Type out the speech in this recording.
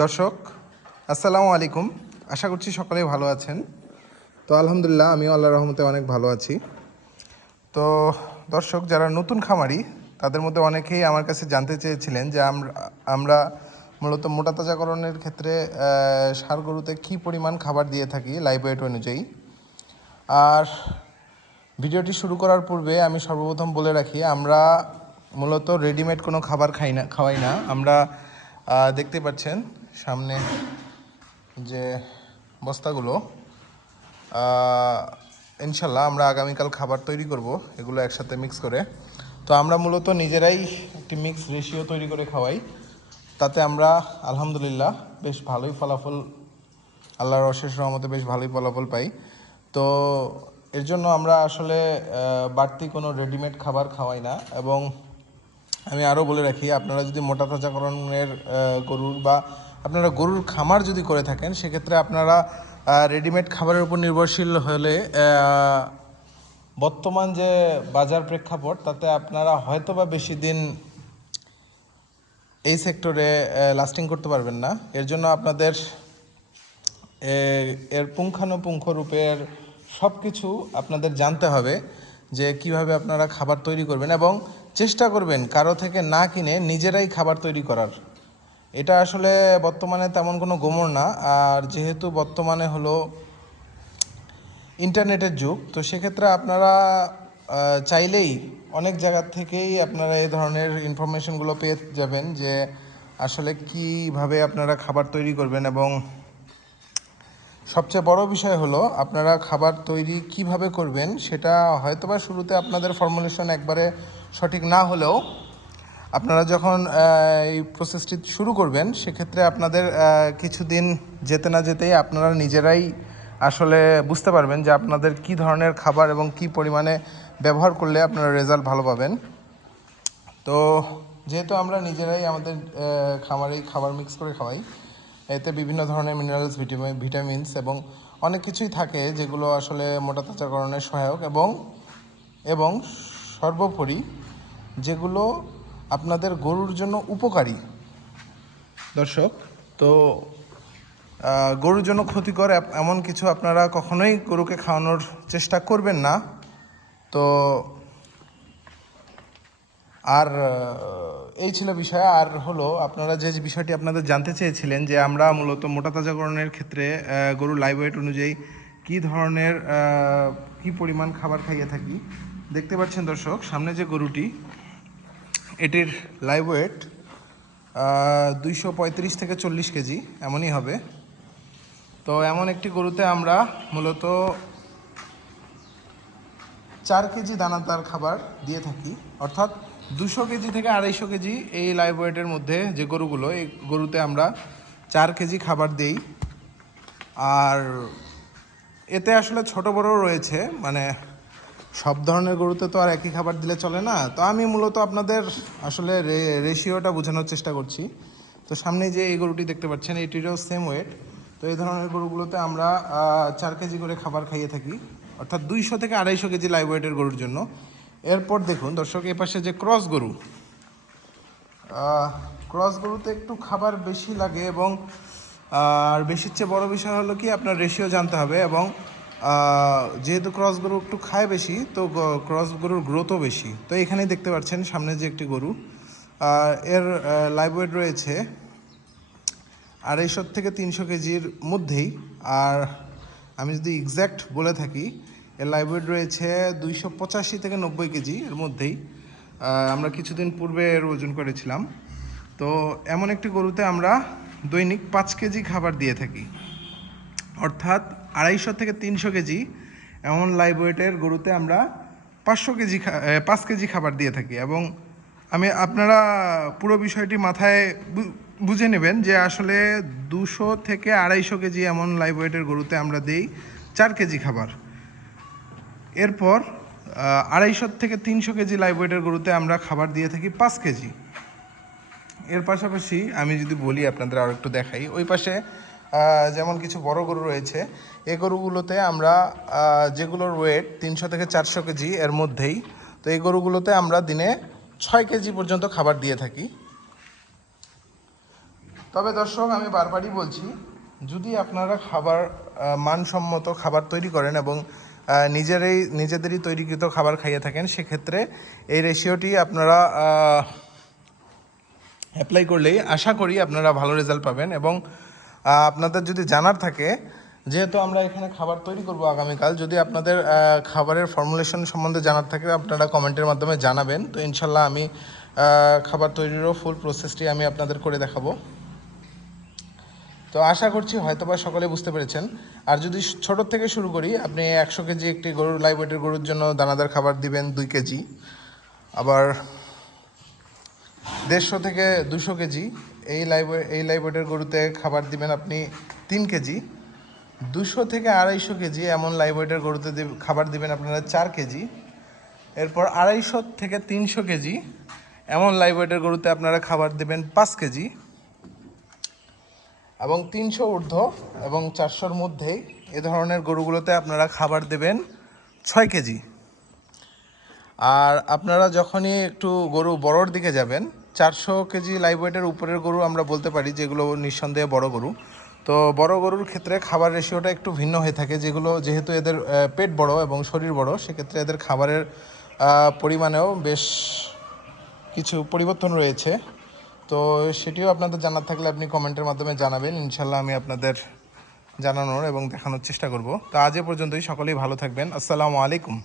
দর্শক আসসালামু আলাইকুম। আশা করছি সকলেই ভালো আছেন। তো আলহামদুলিল্লাহ আমিও আল্লাহর রহমতে অনেক ভালো আছি। তো দর্শক, যারা নতুন খামারি তাদের মধ্যে অনেকেই আমার কাছে জানতে চেয়েছিলেন যে আমরা মূলত মোটা তাজাকরণের ক্ষেত্রে ষাঁড় গরুতে কী পরিমাণ খাবার দিয়ে থাকি লাইভ ওয়েট অনুযায়ী। আর ভিডিওটি শুরু করার পূর্বে আমি সর্বপ্রথম বলে রাখি, আমরা মূলত রেডিমেড কোনো খাবার খাওয়াই না। আমরা দেখতে পাচ্ছেন সামনে যে বস্তাগুলো, ইনশাল্লাহ আমরা আগামীকাল খাবার তৈরি করব এগুলো একসাথে মিক্স করে। তো আমরা মূলত নিজেরাই একটি মিক্স রেশিও তৈরি করে খাওয়াই। তাতে আমরা আলহামদুলিল্লাহ বেশ ভালোই ফলাফল, আল্লাহর অশেষ রহমতে বেশ ভালোই ফলাফল পাই। তো এর জন্য আমরা আসলে বাড়তি কোনো রেডিমেড খাবার খাওয়াই না। এবং আমি আরও বলে রাখি, আপনারা যদি মোটা তাজাকরণের গরুর বা আপনারা গরুর খামার যদি করে থাকেন, সেক্ষেত্রে আপনারা রেডিমেড খাবারের উপর নির্ভরশীল হলে বর্তমান যে বাজার প্রেক্ষাপট, তাতে আপনারা হয়তো বা বেশি দিন এই সেক্টরে লাস্টিং করতে পারবেন না। এর জন্য আপনাদের এর পুঙ্খানুপুঙ্খ রূপের সব কিছু আপনাদের জানতে হবে যে কিভাবে আপনারা খাবার তৈরি করবেন, এবং চেষ্টা করবেন কারো থেকে না কিনে নিজেরাই খাবার তৈরি করার। এটা আসলে বর্তমানে তেমন কোনো গোমর না। আর যেহেতু বর্তমানে হলো ইন্টারনেটের যুগ, তো সেক্ষেত্রে আপনারা চাইলেই অনেক জায়গা থেকেই আপনারা এই ধরনের ইনফরমেশনগুলো পেয়ে যাবেন যে আসলে কীভাবে আপনারা খাবার তৈরি করবেন। এবং সবচেয়ে বড় বিষয় হলো, আপনারা খাবার তৈরি কিভাবে করবেন সেটা হয়তোবা শুরুতে আপনাদের ফর্মুলেশন একবারে সঠিক না হলেও, আপনারা যখন এই প্রসেসটি শুরু করবেন, সেক্ষেত্রে আপনাদের কিছুদিন যেতে না যেতেই আপনারা নিজেরাই আসলে বুঝতে পারবেন যে আপনাদের কি ধরনের খাবার এবং কি পরিমাণে ব্যবহার করলে আপনারা রেজাল্ট ভালো পাবেন। তো যেহেতু আমরা নিজেরাই আমাদের খামারেই খাবার মিক্স করে খাওয়াই, এতে বিভিন্ন ধরনের মিনারেলস, ভিটামিনস এবং অনেক কিছুই থাকে যেগুলো আসলে মোটা তাজাকরণের সহায়ক, এবং সর্বোপরি যেগুলো আপনাদের গরুর জন্য উপকারী। দর্শক, তো গরুর জন্য ক্ষতিকর এমন কিছু আপনারা কখনোই গরুকে খাওয়ানোর চেষ্টা করবেন না। তো আর এই ছিল বিষয়। আর হলো, আপনারা যে বিষয়টি আপনাদের জানতে চেয়েছিলেন যে আমরা মূলত মোটা তাজাকরণের ক্ষেত্রে গরুর লাইভ ওয়েট অনুযায়ী কী ধরনের কী পরিমাণ খাবার খাইয়ে থাকি। দেখতে পাচ্ছেন দর্শক, সামনে যে গরুটি, এটির লাইভ ওয়েট 235 থেকে 40 কেজি এমনই হবে। তো এমন একটি গরুতে আমরা মূলত 4 কেজি দানাদার খাবার দিয়ে থাকি, অর্থাৎ 200 কেজি থেকে 250 কেজি এই লাইভ ওয়েটের মধ্যে যে গরুগুলো, এই গরুতে আমরা 4 কেজি খাবার দিই। আর এতে আসলে ছোট বড়ও রয়েছে, মানে সব ধরনের গরুতে তো আর একই খাবার দিলে চলে না। তো আমি মূলত আপনাদের আসলে রেশিওটা বোঝানোর চেষ্টা করছি। তো সামনে যে এই গরুটি দেখতে পাচ্ছেন, এটিরও সেম ওয়েট। তো এই ধরনের গরুগুলোতে আমরা 4 কেজি করে খাবার খাইয়ে থাকি, অর্থাৎ 200 থেকে 250 কেজি লাইভ ওয়েটের গরুর জন্য। এরপর দেখুন দর্শক, এ পাশে যে ক্রস গরু, ক্রস গরুতে একটু খাবার বেশি লাগে, এবং আর বেশির চেয়ে বড় বিষয় হলো কি, আপনার রেশিও জানতে হবে। এবং যেহেতু ক্রস গরু একটু খায় বেশি, তো ক্রস গরুর গ্রোথও বেশি। তো এখানেই দেখতে পাচ্ছেন সামনে যে একটি গরু, এর লাইভ ওয়েট রয়েছে 250 থেকে 300 কেজির মধ্যেই। আর আমি যদি এক্স্যাক্ট বলে থাকি, এর লাইভ ওয়েট রয়েছে 285 থেকে 90 কেজি এর মধ্যেই। আমরা কিছুদিন পূর্বে এর ওজন করেছিলাম। তো এমন একটি গরুতে আমরা দৈনিক 5 কেজি খাবার দিয়ে থাকি, অর্থাৎ 250 থেকে 300 কেজি এমন লাইভ ওয়েটের গরুতে আমরা 5 কেজি খাবার দিয়ে থাকি। এবং আপনারা পুরো বিষয়টি মাথায় বুঝে নেবেন যে আসলে 200 থেকে 250 কেজি এমন লাইভ ওয়েটের গরুতে আমরা দিই 4 কেজি খাবার। এরপর 250 থেকে 300 কেজি লাইভ ওয়েটের গরুতে আমরা খাবার দিয়ে থাকি 5 কেজি। এর পাশাপাশি আমি যদি বলি, আপনাদের আরও একটু দেখাই, ওই পাশে যেমন কিছু বড় গরু রয়েছে, এই গরুগুলোতে আমরা যেগুলোর ওয়েট 300 থেকে 400 কেজি এর মধ্যেই, তো এই গরুগুলোতে আমরা দিনে 6 কেজি পর্যন্ত খাবার দিয়ে থাকি। তবে দর্শক, আমি বারবারই বলছি, যদি আপনারা খাবার মানসম্মত খাবার তৈরি করেন এবং নিজেদেরই তৈরিকৃত খাবার খাইয়ে থাকেন, সেক্ষেত্রে এই রেশিওটি আপনারা অ্যাপ্লাই করলেই আশা করি আপনারা ভালো রেজাল্ট পাবেন। এবং আপনাদের যদি জানার থাকে, যেহেতু আমরা এখানে খাবার তৈরি করব আগামীকাল, যদি আপনাদের খাবারের ফর্মুলেশন সম্বন্ধে জানার থাকে আপনারা কমেন্টের মাধ্যমে জানাবেন। তো ইনশাল্লাহ আমি খাবার তৈরিরও ফুল প্রসেসটি আমি আপনাদের করে দেখাবো। তো আশা করছি হয়তোবা সকলে বুঝতে পেরেছেন। আর যদি ছোট থেকে শুরু করি, আপনি 100 কেজি একটি গরুর লাইভ ওয়েটের গরুর জন্য দানাদার খাবার দিবেন 2 কেজি। আবার 150 থেকে 200 কেজি এই লাইভ ওয়েটের গরুতে খাবার দিবেন আপনি 3 কেজি। 200 থেকে 250 কেজি এমন লাইভ ওয়েটের গরুতে খাবার দিবেন আপনারা 4 কেজি। এরপর 250 থেকে 300 কেজি এমন লাইভ ওয়েটের গরুতে আপনারা খাবার দেবেন 5 কেজি। এবং 300 ঊর্ধ্ব এবং 400-র মধ্যেই এ ধরনের গরুগুলোতে আপনারা খাবার দেবেন 6 কেজি। আর আপনারা যখনই একটু গরু বড়োর দিকে যাবেন, 400 কেজি লাইভ ওয়েটের উপরের গরু আমরা বলতে পারি যেগুলো নিঃসন্দেহে বড় গরু। তো বড় গরুর ক্ষেত্রে খাবার রেশিওটা একটু ভিন্ন হয়ে থাকে, যেহেতু এদের পেট বড় এবং শরীর বড়, সেক্ষেত্রে এদের খাবারের পরিমাণেও বেশ কিছু পরিবর্তন রয়েছে। তো সেটিও আপনাদের জানার থাকলে আপনি কমেন্টের মাধ্যমে জানাবেন, ইনশাল্লাহ আমি আপনাদের জানানোর এবং দেখানোর চেষ্টা করব। তো আজ এ পর্যন্তই, সকলেই ভালো থাকবেন। আসসালামু আলাইকুম।